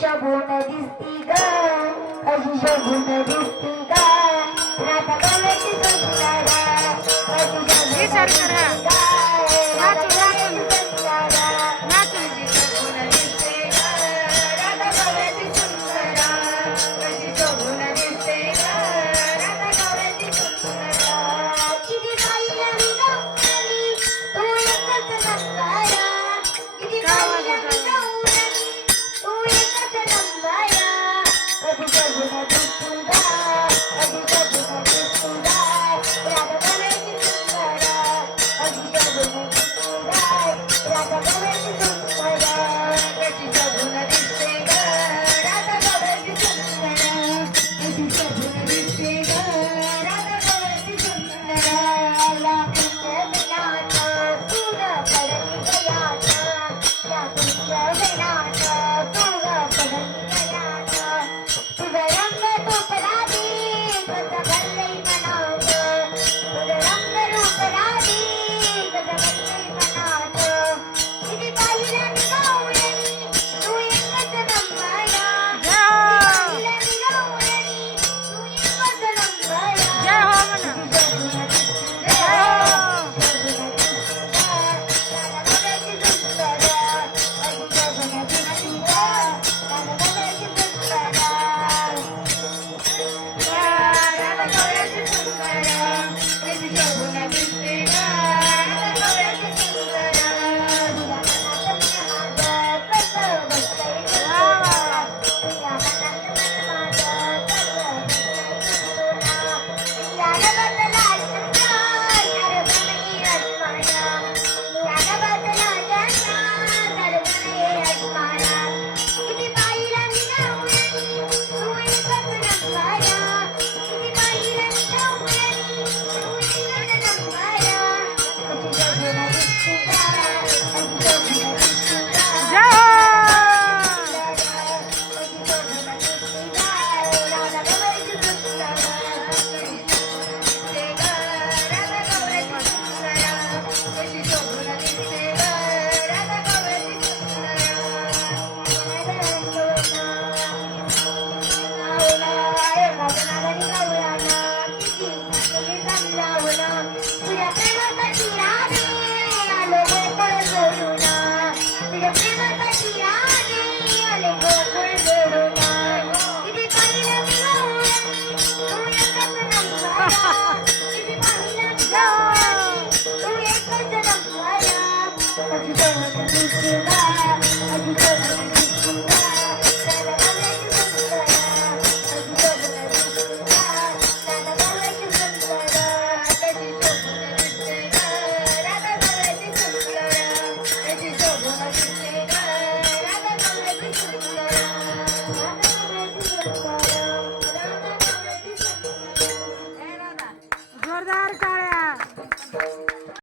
शोभून दिसती ग, कशी शोभून दिसती ग, राधा गवळणी सुंदर, कशी शोभून दिसती ग, राधा गवळणी सुंदर, कशी शोभून दिसते ग, राधा गवळणी सुंदर, कशी शोभून दिसते ग, राधा गवळणी सुंदर. किती बाई आणि गवळणी, तू एकच नंबर, किती बाई आणि गवळणी, तू एकच नंबर, कधी शोभून दिसती ग, कधी शोभून दिसती ग, राधा गवळणी सुंदर, कधी शोभून दिसती ग, राधा गवळणी सुंदर, कशी शोभून दिसते ग, राधा गवळणी सुंदर, कशी शोभून दिसते ग, राधा गवळणी सुंदर. या कुंजबिनात तून पडली गयात, या कुंजबिनात तून पडली गयात, तुझं रंग रूप राधी कसं भरलंय मनात, तुझं रंग रूप राधी कसं भरलंय मनात. किती पाहिलं मी गवळणी, तू एकच नंबर, किती पाहिलं मी गवळणी, तू एकच नंबर, जय हो म्हणा. Thank you.